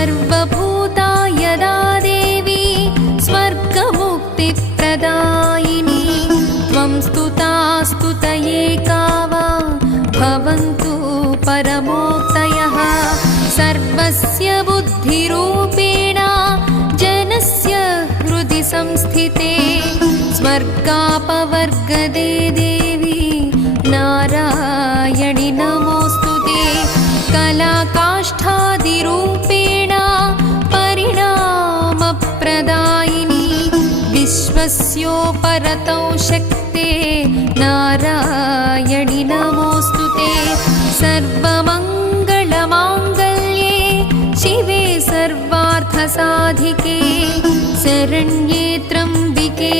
सर्वभूतायदा देवी स्वर्गमुक्तिप्रदायिनी त्वं स्तुता स्तुतये का वा भवन्तु परमोक्तयः सर्वस्य बुद्धिरूपेण जनस्य हृदि संस्थिते स्वर्गापवर्गदे देवी नारायणि नमोऽस्तुते कलाकाष्ठादिरूपेण परिणामप्रदायिनी विश्वस्योपरतौ शक्ते नारायणि नमोऽस्तुते सर्वमङ्गलमाङ्गल्ये शिवे सर्वार्थसाधिके शरण्ये त्र्यम्बिके